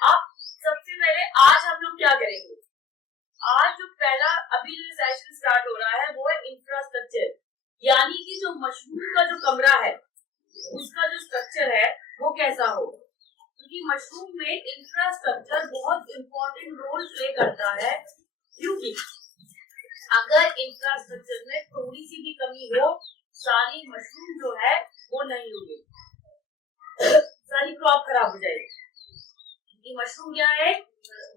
अब सबसे पहले आज हम लोग क्या करेंगे, आज जो पहला अभी जो सेशन स्टार्ट हो रहा है वो है इंफ्रास्ट्रक्चर, यानी कि जो मशरूम का जो कमरा है उसका जो स्ट्रक्चर है वो कैसा हो, क्योंकि मशरूम में इंफ्रास्ट्रक्चर बहुत इंपॉर्टेंट रोल प्ले करता है। क्योंकि अगर इंफ्रास्ट्रक्चर में थोड़ी सी भी कमी हो सारी मशरूम जो है वो नहीं होगी, सारी क्रॉप खराब हो जाएगी। मशरूम क्या है,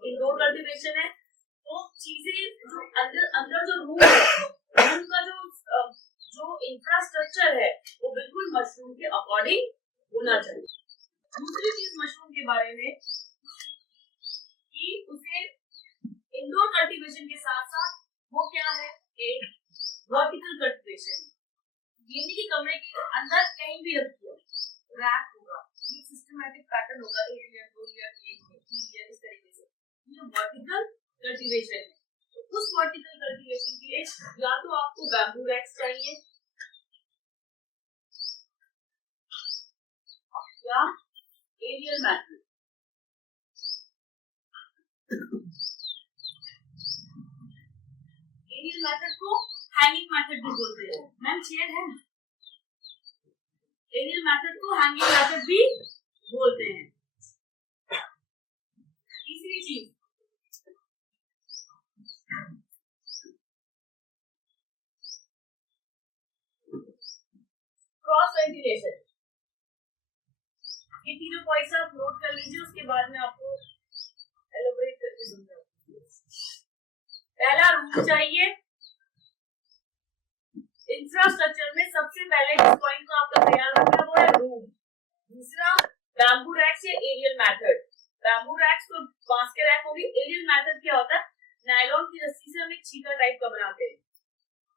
इंडोर कल्टीवेशन है, तो चीजें जो अंदर जो रूम है, रूम का जो इंफ्रास्ट्रक्चर है वो बिल्कुल मशरूम के अकॉर्डिंग होना चाहिए। दूसरी चीज मशरूम के बारे में कि उसे इंडोर कल्टीवेशन के साथ साथ वो क्या है, एक वर्टिकल कल्टीवेशन, यानी कि कमरे के अंदर कहीं भी रखिए रैक होगा, ये सिस्टमैटिक पैटर्न होगा, एक लेयर दो लेयर तीन लेयर इस तरीके से, ये वर्टिकल कल्टीवेशन है। तो उस वर्टिकल कल्टीवेशन के लिए या तो आपको बैम्बू रैक्स चाहिए या एरियल मेथड। एरियल मेथड को हैंगिंग मेथड भी बोलते हैं। मैम चेयर है, एरियल मेथड को हैंगिंग मेथड भी बोलते हैं। तीसरी चीज क्रॉस वेंटिलेशन, ये तीनों पॉइंट्स आप नोट कर लीजिए, उसके बाद में आपको एलोबरेट करके समझाऊंगी। पहला रूम चाहिए, इंफ्रास्ट्रक्चर में सबसे पहले जिस पॉइंट को आपका ख्याल रखना वो है रूम। दूसरा बैम्बू रैक्स या एरियल मेथड, बैम्बू रैक्स तो बांस के रैक होगी, एरियल मेथड क्या होता है, नायलॉन की रस्सी से हम एक छीका टाइप का बनाते हैं,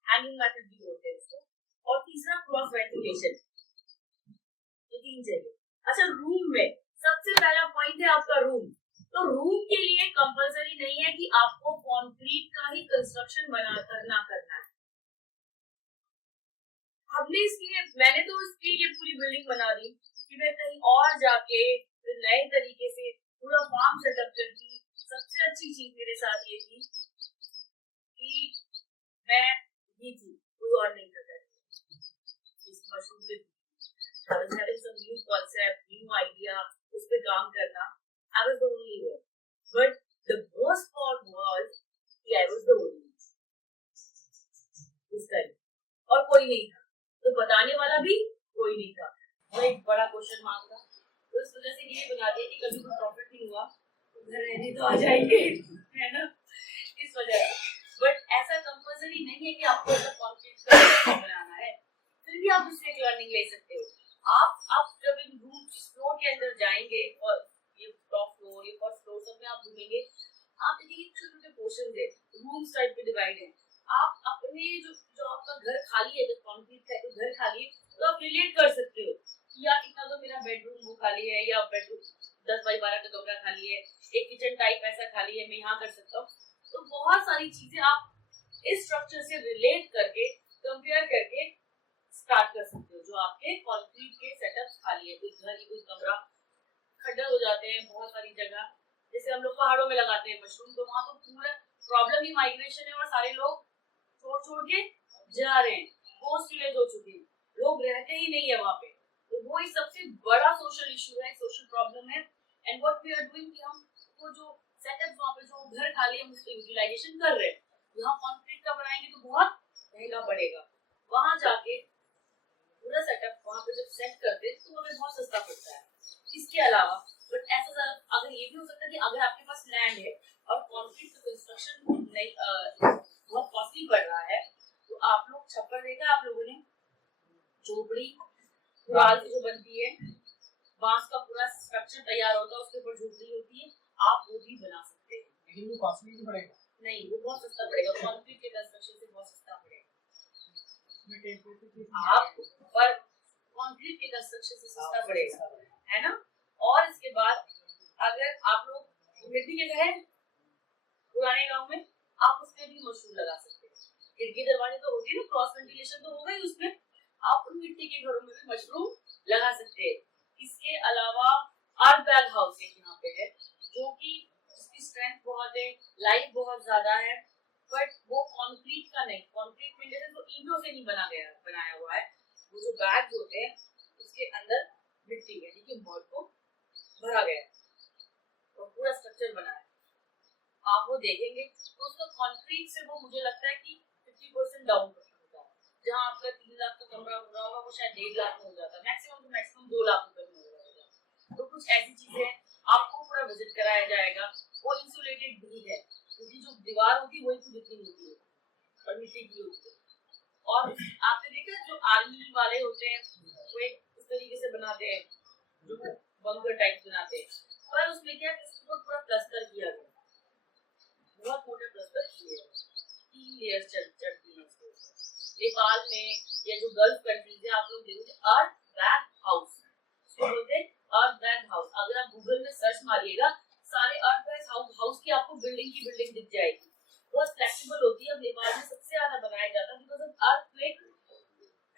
हैंगिंग मेथड भी बोलते हैं इसको। और तीसरा क्रॉस वेंटिलेशन, ये तीन चाहिए। अच्छा, रूम में सबसे पहला पॉइंट है आपका रूम। तो रूम के लिए कंपलसरी नहीं है कि आपको कंक्रीट का ही कंस्ट्रक्शन करना है। हमने इसलिए मैंने तो इसकी ये पूरी बिल्डिंग बना दी कि मैं कहीं और जाके नए तरीके से पूरा फार्म सेटअप करती। सबसे अच्छी चीज मेरे साथ ये थी कि मैं ये थी, कोई और नहीं करता इस मशरूम के I was having some new concept, new idea, उस पे काम करना। I was the only one, but the worst part was कि I was the only one इस टाइम, और कोई नहीं था, तो बताने वाला भी कोई नहीं था। वो एक बड़ा क्वेश्चन मार्क था, तो इस वजह से ये बता दिया कि कभी कोई प्रॉफिट नहीं हुआ तो घर रहने तो आ जाएंगे, है ना, इस वजह से। बट ऐसा कंपल्सरी नहीं है कि आपको कॉन्फ्लिक्ट बनाना है, फिर भी आप इससे लर्निंग ले सकते हो। आप जब इन रूम फ्लोर के अंदर जाएंगे और ये टॉप फ्लोर ये फर्स्ट फ्लोर सब में आप घूमेंगे, आप देखिए छोटे छोटे पोर्शन है, रूम्स टाइप पे डिवाइड है। आप अपने जो आपका घर खाली है, जो कंक्रीट का घर खाली है, तो आप रिलेट कर सकते हो कि यार इतना तो मेरा बेडरूम वो खाली है, या बेडरूम 10 बाई 12 का कमरा खाली है, एक किचन टाइप ऐसा खाली है, मैं यहाँ कर सकता हूँ। तो बहुत सारी चीजें आप इस स्ट्रक्चर से रिलेट करके कंपेयर करके स्टार्ट कर सकते हो। जो आपके कंक्रीट के सेटअप्स खाली है, कोई घर कोई कमरा खड्डा हो जाते हैं बहुत सारी जगह, जैसे हम लोग पहाड़ों में लगाते हैं मशरूम, तो वहां तो पूरा प्रॉब्लम ही माइग्रेशन है और सारे लोग छोड़ के जा रहे हैं, पोस्ट विलेज हो चुके हैं, लोग रहते ही नहीं है वहां पे। तो वो ही सबसे बड़ा सोशल इशू है, सोशल प्रॉब्लम है। And what we are doing कि हम वो जो सेटअप वहां पे जो घर खाली है उसका यूटिलाइजेशन कर रहे हैं। यहाँ कंक्रीट का बनाएंगे तो बहुत महंगा पड़ेगा, वहां जाके पूरा सेटअप वहां पे जब सेट करते हैं तो हमें बहुत सस्ता पड़ता है। इसके अलावा बट ऐसा अगर ये भी हो सकता है कि अगर आपके पास लैंड है और कंक्रीट कंस्ट्रक्शन नहीं बहुत कॉस्टली पड़ रहा है, तो आप लोग छप्पर देखा आप लोगों ने, झोपड़ी पुराल की जो बनती है, बांस का पूरा स्ट्रक्चर तैयार होता है, उसके ऊपर झोपड़ी होती है, आप वो भी बना सकते हैं। लेकिन वो कॉस्टली नहीं पड़ेगा, नहीं वो बहुत सस्ता पड़ेगा, कंक्रीट के कंस्ट्रक्शन से बहुत सस्ता पड़ेगा आप, पर कंक्रीट के कंस्ट्रक्शन से सस्ता पड़ेगा, है ना। और इसके बाद अगर आप लोग मिट्टी के घर पुराने गांव में, आप उसमें भी मशरूम लगा सकते हैं। खिड़की दरवाजे तो होती है ना, क्रॉस वेंटिलेशन तो होगा ही उसमें, आप उन मिट्टी के घरों में भी मशरूम लगा सकते हैं। इसके अलावा अर्थ बैग हाउसिंग यहाँ पे है, जो लाइफ बहुत ज्यादा है, बट वो कंक्रीट का नहीं, कंक्रीट में जैसे तो ईंटों से नहीं बनाया हुआ है। वो जो बैग्स होते हैं उसके अंदर मिट्टी यानी कि मड को भरा गया है और पूरा स्ट्रक्चर बना है। आप वो देखेंगे तो उसका कंक्रीट से वो मुझे लगता है कि 50% डाउन होता है। जहाँ आपका 3 लाख का कमरा हो रहा होगा वो शायद 1.5 लाख में हो जाता है, मैक्सिमम टू मैक्सिमम 2 लाख रुपए में हो जाएगा। तो कुछ ऐसी चीजें आपको पूरा विजिट कराया जाएगा। वो इंसुलेटेड भी है क्योंकि जो दीवार होती है वही पूरी होती है और मिट्टी की होती है। और आपने देखा जो आर्मी वाले होते हैं वो एक इस तरीके से बनाते हैं, जो बंकर टाइप बनाते हैं, पर उसमें क्या है उसको पूरा प्लास्टर किया गया, बहुत मोटे प्लास्टर किए हैं, 3 लेयर्स चढ़ती है उसके ऊपर। नेपाल में या जो गल्फ कंट्रीज है आप लोग देखोगे अर्थ बैग हाउस उसको बोलते हैं, अर्थ बैग हाउस। अगर आप गूगल में सर्च मारिएगा सारे अर्थ बैग हाउस की आपको बिल्डिंग दिख जाएगी। बहुत फ्लेक्सिबल होती है। नेपाल में सबसे ज्यादा बनाया जाता है बिकॉज़ ऑफ अर्थक्वेक,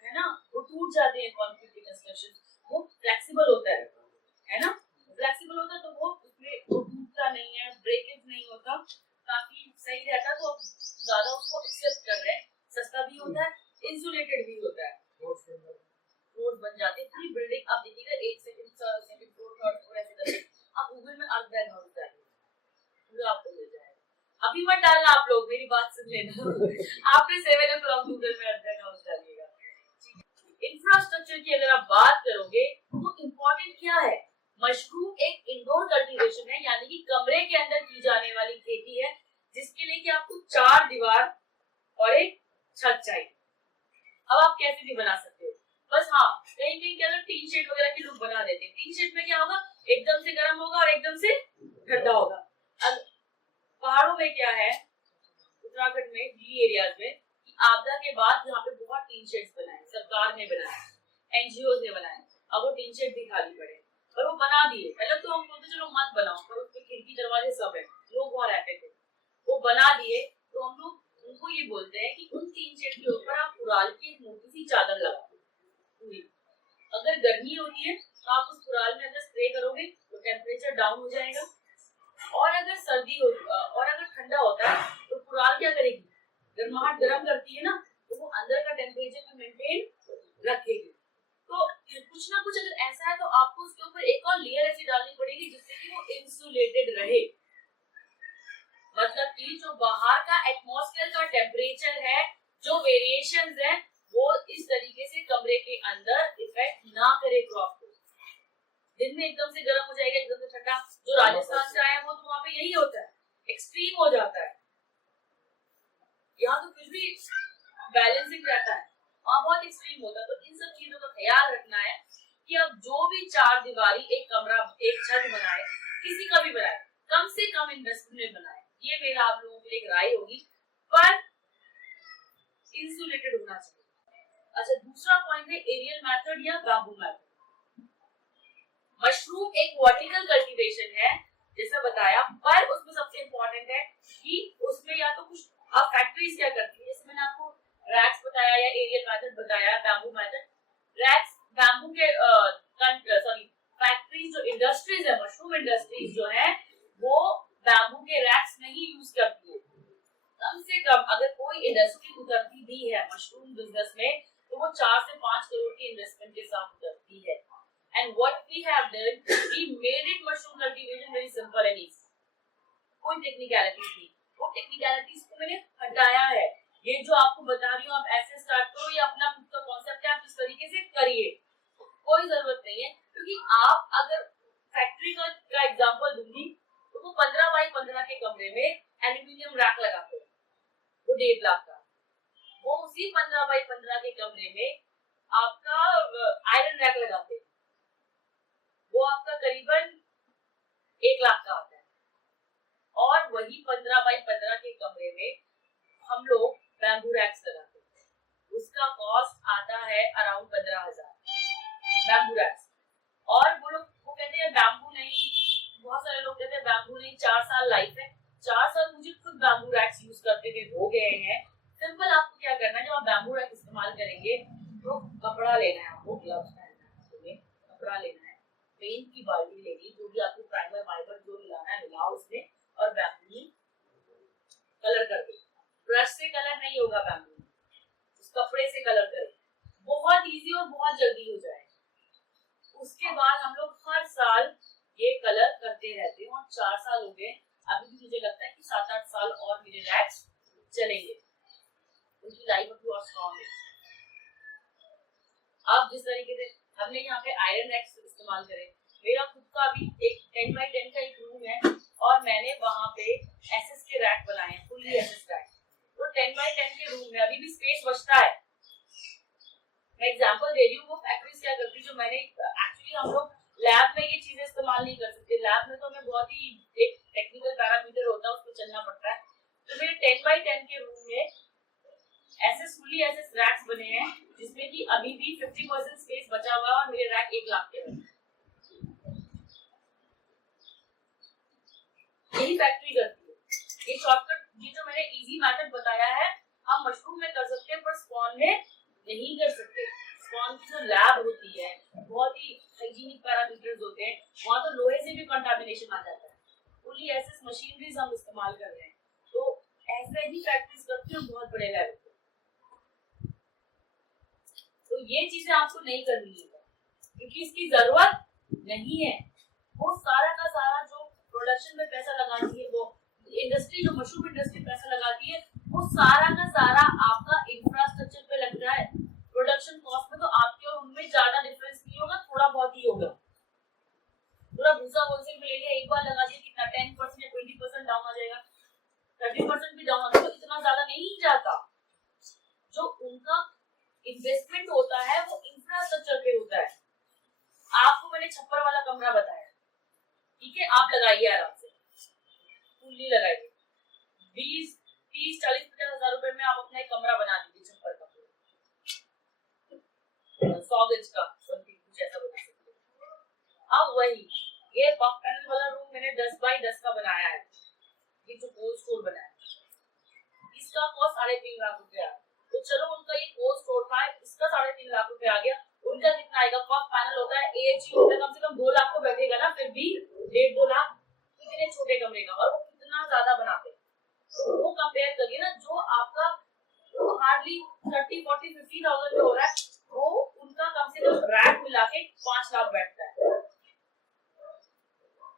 है ना, वो टूट जाते हैं कंक्रीट के कंस्ट्रक्शन, वो फ्लेक्सिबल होता है ना, फ्लेक्सिबल होता है तो वो उसमें वो टूटता नहीं है, ब्रेकेज नहीं होता, काफी सही रहता है। तो आप ज्यादा उसको एक्सेप्ट कर रहे हैं, सस्ता भी होता है, इंसुलेटेड भी होता है, रोड बन जाते हैं पूरी बिल्डिंग। आप देखिएगा 1 सेकंड फ्लोर थर्ड फ्लोर ऐसे करके आप गूगल में अर्थ बैग हाउस डालिए पूरा आपको मिल जाएगा। अभी मत डालना, आप लोग मेरी बात सुन लेना आपने 7 o'clock गूगल में अर्थ बैग हाउस डालिएगा। इंफ्रास्ट्रक्चर की अगर आप बात करोगे तो इम्पोर्टेंट क्या है, मशरूम एक इंडोर कल्टीवेशन है यानी कि कमरे के अंदर की जाने वाली खेती है जिसके लिए कि आपको 4 दीवार और एक छत चाहिए। अब आप कैसे भी बना सकते हो, बस हाँ कहीं कहीं क्या टीन शेड वगैरह के लोग बना देते हैं। टीन शेड में क्या होगा, एकदम से गर्म होगा और एकदम से ठंडा होगा। अब पहाड़ों में क्या है, उत्तराखंड में हिली एरियाज में कि आपदा के बाद यहाँ पे बहुत टीन शेड्स बनाए, सरकार ने बनाए, एनजीओ ने बनाए। अब वो टीन शेड भी खाली पड़े और वो बना दिए। पहले तो हम बोलते चलो मत बनाओ, पर उसके खिड़की दरवाजे सब है, लोग वहाँ रहते थे, वो बना दिए। तो हम लोग उनको ये बोलते हैं कि उन टीन शेड के ऊपर आप कुराल की एक मोटी सी चादर लगाओ पूरी। अगर गर्मी होती है तो आप उस कुराल में अगर स्प्रे करोगे तो टेम्परेचर डाउन हो जाएगा, और अगर सर्दी हो और अगर ठंडा होता है तो कुराल क्या करेगी, गर्माहट गर्म करती है ना, तो वो अंदर का टेम्परेचर में मेंटेन रखेगी। तो कुछ ना कुछ अगर ऐसा है तो आपको उसके ऊपर एक और लेयर ऐसी डालनी पड़ेगी जिससे कि वो इंसुलेटेड रहे। मतलब कि जो बाहर का एटमॉस्फेयर का टेम्परेचर है, जो वेरिएशंस है, वो इस तरीके से कमरे के अंदर इफेक्ट ना करे क्रॉप को। दिन में एकदम से गर्म हो जाएगा, एकदम से ठंडा, जो राजस्थान से आया है वो तो वहाँ पे यही होता है, एक्सट्रीम हो जाता है। यहाँ तो कुछ भी बैलेंसिंग रहता है, वहाँ बहुत एक्सट्रीम होता है। तो इन सब चीजों का ख्याल रखना है कि अब जो भी 4 दीवारी एक कमरा एक छत बनाए, किसी का भी बनाए, कम से कम इन्वेस्टमेंट में बनाए, ये मेरा आप लोगों के लिए एक राय होगी, पर इंसुलेटेड होना चाहिए। अच्छा, दूसरा पॉइंट है एरियल मेथड या बैम्बू मेथड। मशरूम एक वर्टिकल कल्टीवेशन है जैसा बताया, पर उसमें सबसे इंपॉर्टेंट है कि उसमें या तो कुछ अब फैक्ट्रीज क्या करती है, जैसे मैंने आपको रैक्स बताया या एरियल मेथड बताया, बैम्बू मेथड। रैक्स बैम्बू के फैक्ट्रीज जो इंडस्ट्रीज है, मशरूम इंडस्ट्रीज जो है वो बैम्बू के रैक्स नहीं यूज करती है। कम से कम अगर कोई इंडस्ट्री उतरती भी है मशरूम बिजनेस में तो वो 4 से 5 करोड़ के इन्वेस्टमेंट के साथ उतरती है। And what we have done, we made it mushroom cultivation very simple and easy. कोई टेक्निकलिटीज नहीं, वो टेक्निकलिटीज को मैंने हटाया है। ये जो आपको बता रही हूँ आप ऐसे स्टार्ट करो, ये अपना खुद का कॉन्सेप्ट है, आप इस तरीके से करिए, कोई जरूरत नहीं है। क्योंकि आप अगर फैक्ट्री का एग्जांपल दूंगी तो वो 15 बाई 15 के कमरे में एल्यूमिनियम रैक लगाते हैं, वो 1.5 लाख का। वो उसी 15 बाई 15 के कमरे में आपका आयरन रैक लगाते हैं, वो आपका करीबन 1 लाख का आता है। और वही 15 बाई 15 के कमरे में हम लोग बैम्बू रैक्स लगाते हैं, उसका कॉस्ट आता है अराउंड 15,000 बैम्बू रैक्स। और वो लोग वो कहते हैं बैम्बू नहीं, बहुत सारे लोग कहते हैं बैम्बू नहीं, 4 साल लाइफ है। 4 साल मुझे खुद बैम्बू रैक्स यूज करते हुए हो गए हैं। सिंपल आपको क्या करना है, जब आप बैम्बू रैक इस्तेमाल करेंगे तो कपड़ा लेना है, आपको ग्लव्स पहनना है, तुम्हें कपड़ा लेना है, पेंट की बाल्टी लेनी, जो भी आपको प्राइमर वाइबर जो मिलाना है मिलाओ उसमें, और बैम्बू नहीं होगा बैम्बू, उस कपड़े से कलर करें, बहुत इजी और बहुत जल्दी हो जाएगा। उसके बाद हम लोग हर साल ये कलर करते रहते हैं और 4 साल हो गए, अभी भी मुझे लगता है कि 7-8 साल और मेरे रैक्स चलेंगे, उनकी लाइफ अभी और स्ट्रॉन्ग है। अब जिस तरीके से हमने यहाँ पे आयरन रैक्स इस्तेमाल करे, मेरा खुद का भी एक 10x10 का एक रूम है और मैंने वहां पे एसएस के रैक बनाए हैं, फुल्ली एसएस रैक। तो 10x10 के रूम में अभी भी स्पेस बचता है। मैं एग्जांपल दे रही हूँ, वो फैक्ट्रीज क्या करती है, जो मैंने एक्चुअली हम लोग लैब में ये चीजें इस्तेमाल नहीं कर सकते, लैब में तो हमें बहुत ही एक टेक्निकल पैरामीटर होता है, उसको चलना पड़ता है। तो मेरे 10x10 के रूम में ऐसे फुल्ली एसएस रैक्स बने हैं जिसमें कि अभी भी 50% स्पेस बचा हुआ है और मेरे रैक 1 लाख के हैं। यही फैक्ट्री करती है। ये शॉर्टकट, ये जो मैंने इजी मेथड बताया है, हम मशरूम में कर सकते हैं पर स्पॉन में नहीं कर सकते। स्पॉन की जो लैब होती है, बहुत ही हाइजीनिक पैरामीटर्स होते हैं, वहां तो लोहे से भी कंटामिनेशन आ जाता है। फुल्ली एसएस मशीनरीज हम इस्तेमाल कर रहे हैं, तो ऐसे ही फैक्ट्रीज करती है बहुत बड़े लेवल पे। तो ये चीजें आपको नहीं करनी है क्योंकि इसकी जरूरत नहीं है। वो सारा का सारा जो प्रोडक्शन में पैसा लगाती है, वो इंडस्ट्री जो मशरूम इंडस्ट्री पैसा लगाती है, वो सारा का सारा आपका इंफ्रास्ट्रक्चर पे लगता है। प्रोडक्शन कॉस्ट में तो आपके और उनमें ज्यादा डिफरेंस नहीं होगा, थोड़ा बहुत ही होगा। पूरा भूसा होलसेल में ले लिया, एक बार लगा दिया, कितना 10% या 20% डाउन आ जाएगा, 30% भी डाउन आ जाएगा, इतना ज्यादा नहीं जाता। जो उनका इन्वेस्टमेंट होता है वो इंफ्रास्ट्रक्चर पे होता है। आपको मैंने छप्पर वाला कमरा बताया, ठीक है, आप लगाइए आराम से, फुल्ली लगाइए, 20, 30, 40, 50 हजार रुपए में आप अपना एक कमरा बना दीजिए छप्पर का, 100 गज का समथिंग कुछ ऐसा बना सकते हैं। अब वही ये पफ पैनल वाला रूम मैंने 10 बाई 10 का बनाया है, ये जो कोल्ड स्टोर बनाया है, इसका कॉस्ट 3.5 लाख रुपए आया। तो चलो उनका ये कोल्ड स्टोर था, इसका 3.5 लाख रुपए आ गया, उनका कितना आएगा? पफ पैनल होता है एएचयू होता है, कम से कम 2 लाख तो बैठेगा ना, फिर भी 1.5-2 लाख इतने छोटे कमरे का, और वो कितना ज्यादा बनाते हैं। तो वो कंपेयर करिए ना, जो आपका हार्डली 30-40-50,000 में हो रहा है, वो उनका कम से कम रैक मिला के 5 लाख बैठता है।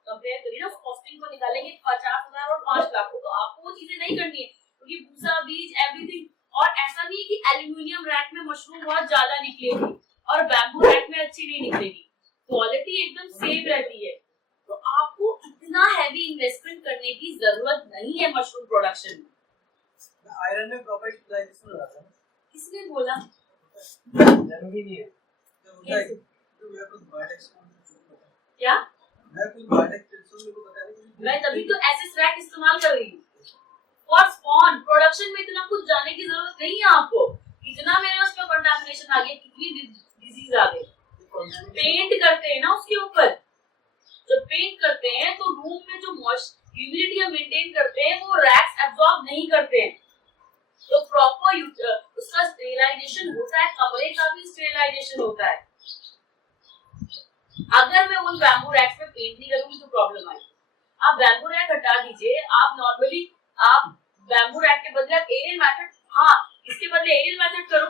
कंपेयर करिए ना, कॉस्टिंग को निकालेंगे 50,000 और 5 लाख को, तो आपको वो चीजें नहीं करनी है क्योंकि भूसा, बीज, एवरीथिंग। और ऐसा नहीं कि एल्यूमिनियम रैक में मशरूम बहुत ज्यादा निकलेगी और बैम्बू रैक में अच्छी नहीं निकलेगी, क्वालिटी एकदम सेम रहती है। तो आपको इतना हैवी इन्वेस्टमेंट करने की जरूरत नहीं है मशरूम प्रोडक्शन में। आयरन में प्रॉपर यूटिलाइजेशन हो जाता है। किसने बोला? जरूरी नहीं है। क्या? मैं मैं तभी तो एसएस रैक इस्तेमाल कर रही हूँ। और स्पॉन प्रोडक्शन में इतना कुछ जाने की जरूरत नहीं है आपको। कितना मेरे उसमें कंटामिनेशन आ गया, कितनी डिजीज आ गई। पेंट करते हैं ना उसके ऊपर, जब पेंट करते हैं तो रूम में जो ह्यूमिडिटी हम मेंटेन करते हैं वो रैक्स एब्जॉर्ब नहीं करते हैं, तो प्रॉपर उसका स्टेरिलाइजेशन होता है, कमरे का भी स्टेरिलाइजेशन होता है। अगर मैं उन बैम्बू रैक्स में पेंट नहीं करूंगी तो प्रॉब्लम आएगी। आप बैम्बू रैक हटा दीजिए, आप नॉर्मली आप बैम्बू रैक के बदले आप एरियल मेथड, हाँ इसके बदले एरियल मेथड करो।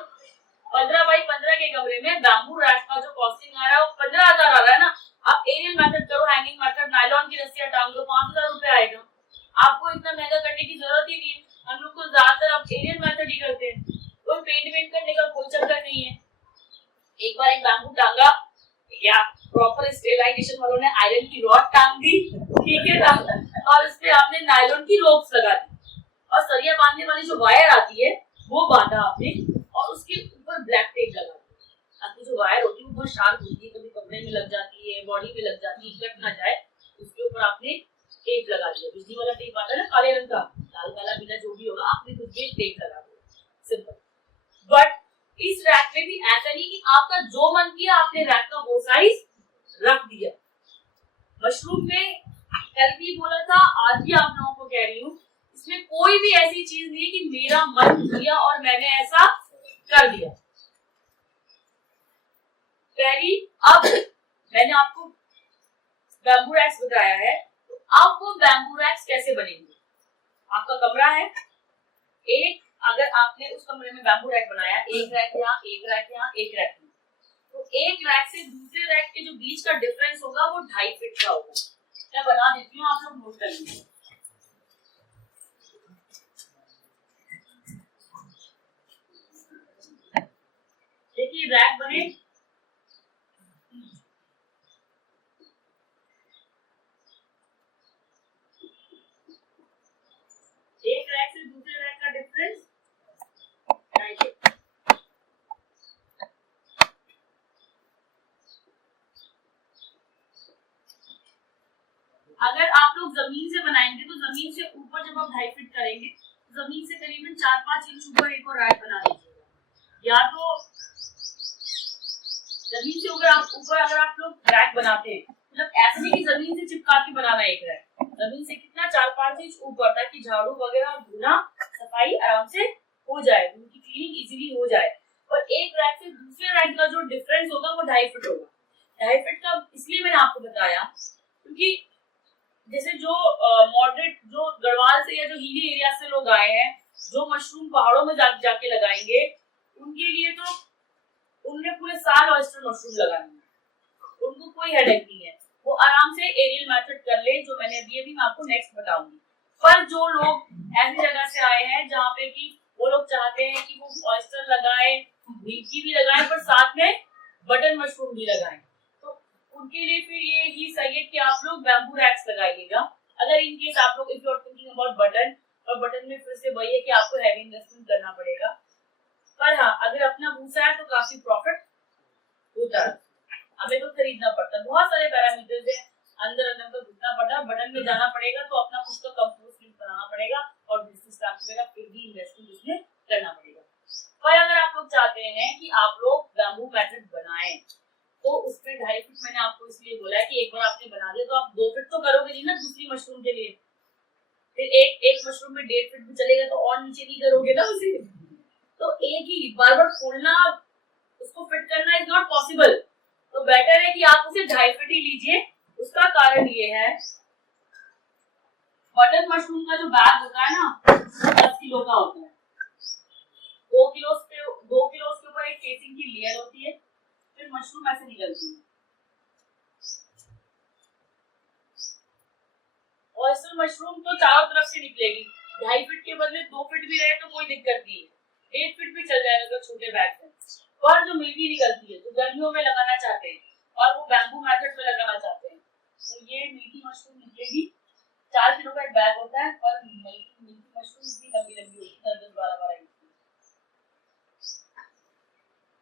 15 बाई 15 के कमरे में बैम्बू रैक का जो कॉस्टिंग आ रहा है वो 15,000 आ रहा है ना, आप एरियल मेथड करो, हैंगिंग मेथड, नायलॉन की रस्सियां टांग दो, 5,000 रुपए आएगा। आपको इतना महंगा करने की जरूरत ही नहीं है। हम लोग तो ज्यादातर अब एरियल मेथड ही करते हैं, कोई पेंट वेंट करने का कोई चक्कर नहीं है। एक बार एक बैम्बू टांगा या प्रॉपर स्टेरिलाइजेशन वालों ने आयरन की रॉड टांग दी, ठीक है ना, और उस पे आपने नायलॉन की रोप्स लगा दी और सरिया बांधने वाली जो वायर आती है वो बांधा आपने और उसके ऊपर ब्लैक टेप लगा दी, ताकि जो वायर होती है वो बहुत शार्प होती है, कभी कपड़े में लग जाती है, बॉडी में लग जाती है, कट ना जाए, उसके ऊपर आपने टेप लगा दिया। बिजली वाला टेप आता है ना काले रंग का, लाल काला पीला जो भी होगा, आपने कुछ भी टेप लगा दिया, सिंपल। बट इस रैक में भी ऐसा नहीं कि आपका जो मन किया आपने रैक का वो साइज रख दिया। मशरूम में कल भी बोला था, आज भी आप लोगों को कह रही हूँ, इसमें कोई भी ऐसी चीज नहीं है कि मेरा मन किया और मैंने ऐसा कर दिया। पहली, अब मैंने आपको बैम्बू रैक्स बताया है, तो अब वो बैम्बू रैक्स कैसे बनेंगे? आपका कमरा है, एक अगर आपने उस कमरे में बैम्बू रैक बनाया, एक रैक यहाँ, एक रैक यहाँ, एक रैक में, तो एक रैक से दूसरे रैक के जो बीच का डिफरेंस होगा वो 2.5 फीट का होगा। मैं बना देती हूँ, आप लोग नोट कर लीजिए। देखिए रैक बने, एक रैक से दूसरे रैक का डिफरेंस 2.5 फीट। अगर आप लोग जमीन से बनाएंगे तो जमीन से ऊपर जब आप 2.5 फीट करेंगे, जमीन से करीबन 4-5 इंच ऊपर एक और रैक बना दीजिएगा। या तो जमीन से ऊपर अगर आप लोग रैक बनाते हैं, मतलब ऐसे नहीं कि जमीन से चिपका के बनाना एक रैक, जमीन से कितना 4-5 इंच ऊपर, ताकि झाड़ू वगैरह धोना सफाई आराम से हो जाए, उनकी क्लीनिंग इजीली हो जाए। और एक रैक से दूसरे रैक का जो डिफरेंस होगा वो 2.5 फीट होगा। 2.5 फीट का इसलिए मैंने आपको बताया क्योंकि जैसे जो मॉडरेट, जो गढ़वाल से या जो हिली एरिया से लोग आए हैं, जो मशरूम पहाड़ों में जाके लगाएंगे, उनके लिए तो उन्हें पूरे साल ऑयस्टर मशरूम लगानी है, उनको कोई हेडेक नहीं है, वो आराम से एरियल मेथड कर ले, जो मैंने अभी मैं आपको नेक्स्ट बताऊंगी। पर जो लोग ऐसी जगह से आए हैं जहाँ पे कि वो लोग चाहते हैं कि वो ऑयस्टर लगाए, लीची भी लगाए, पर साथ में बटन मशरूम भी लगाएं, उनके लिए फिर ये ही सही है कि आप लोग बैम्बू रैक्स लगाइएगा। अगर इन केस आप लोग if you are thinking about button, और बटन में फिर से वही है कि आपको हैवी इन्वेस्टमेंट करना पड़ेगा। पर हाँ, अगर अपना भूसा है तो काफी प्रॉफिट होता है, हमें तो खरीदना पड़ता है, बहुत सारे पैरामीटर्स है, अंदर तो घुसना पड़ता है, बटन में जाना पड़ेगा तो अपना कुछ तो कंपोस्ट बनाना पड़ेगा और बिजनेस स्टार्ट करेगा, फिर भी इन्वेस्टमेंट इसमें करना पड़ेगा। पर अगर आप लोग चाहते हैं कि आप लोग बैम्बू मेथड बनाएं तो उसमें 2.5 फीट मैंने आपको इसलिए बोला है कि एक बार आपने बना दिया तो आप 2 फीट तो करोगे नहीं ना दूसरी मशरूम के लिए, फिर एक मशरूम में 1.5 फीट भी चलेगा तो और नीचे नहीं करोगे ना उसे, तो एक ही बार बार खोलना, उसको फिट करना इज नॉट पॉसिबल। तो बेटर है कि आप उसे 2.5 फीट ही लीजिए। उसका कारण ये है, बटन मशरूम का जो बैग होता है ना 10 किलो का होता है, 2 किलो के ऊपर एक केसिंग की लेयर होती है, फिर मशरूम ऐसे निकलती है। ऑयस्टर मशरूम तो चारों तरफ से निकलेगी, 2.5 फीट के बदले 2 फीट भी रहे तो कोई दिक्कत नहीं है, 1 फीट भी चल जाएगा अगर छोटे बैग में। पर जो मिल्की निकलती है, जो गर्मियों में लगाना चाहते हैं और वो बैम्बू मेथड में लगाना चाहते हैं, तो ये मिल्की मशरूम निकलेगी। 4 किलो का एक बैग होता है, पर मिल्की मशरूम इतनी लंबी होती है, 10-12 इंच,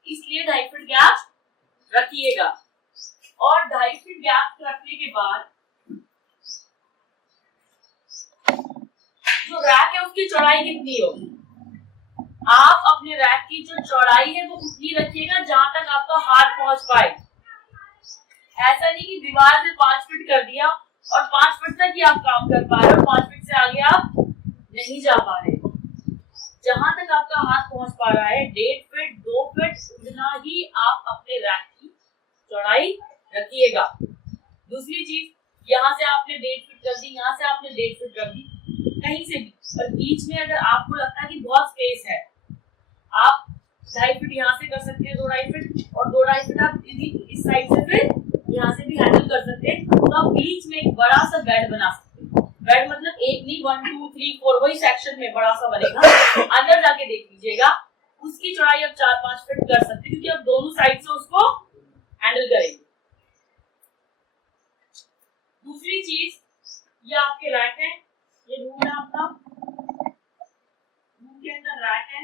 इसलिए 2.5 फीट गैप रखिएगा। और 2.5 फीट गैप रखने के बाद जो रैक है उसकी चौड़ाई कितनी हो, आप अपने रैक की जो चौड़ाई है वो उतनी रखिएगा जहां तक आपका हाथ पहुंच पाए। ऐसा नहीं कि दीवार से 5 फीट कर दिया और 5 फीट तक ही आप काम कर पा रहे हो, 5 फीट से आगे आप नहीं जा पा रहे। जहां तक आपका हाथ पहुंच पा रहा है 1.5 फीट 2 फीट उतना ही आप अपने रैक की चौड़ाई रखिएगा। दूसरी चीज, यहाँ से आपने 1.5 फीट कर दी, यहाँ से आपने 1.5 फीट कर दी, कहीं से भी, और बीच में अगर आपको लगता है कि बहुत स्पेस है, आप 2.5 फीट यहाँ से कर सकते हैं, 2.5 फीट, और 2.5 फीट आप इस साइड से फिर यहाँ से भी हैंडल कर सकते हैं। तो आप बीच में एक बड़ा सा बेड बना सकते हैं। बेड मतलब एक नहीं, 1 2 3 4 वही सेक्शन में बड़ा सा बनेगा, अंदर जाके देख लीजिएगा। उसकी चौड़ाई आप 4-5 फीट कर सकते हैं, क्योंकि आप दोनों साइड से उसको हैंडल करेंगे। दूसरी चीज, ये आपके रैक है, ये रूम है आपका, रूम के अंदर रैक है,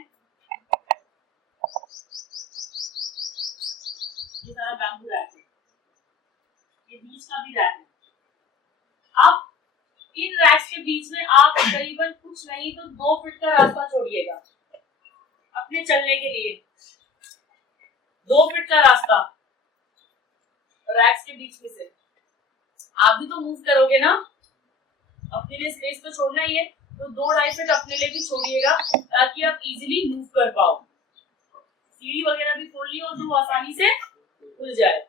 ये सारा बैम्बू रैक है, ये बीच का भी रैक है। अब इन रैक्स के बीच में आप करीबन कुछ नहीं तो 2 फीट का रास्ता छोड़िएगा अपने चलने के लिए। 2 फीट का रास्ता रैक्स के बीच में से, आप भी तो मूव करोगे ना, अपने लिए स्पेस तो छोड़ना ही है, तो 2-2.5 फीट अपने लिए भी छोड़िएगा ताकि आप इजीली मूव कर पाओ। सीढ़ी वगैरह भी खोल ली हो तो आसानी से खुल जाए।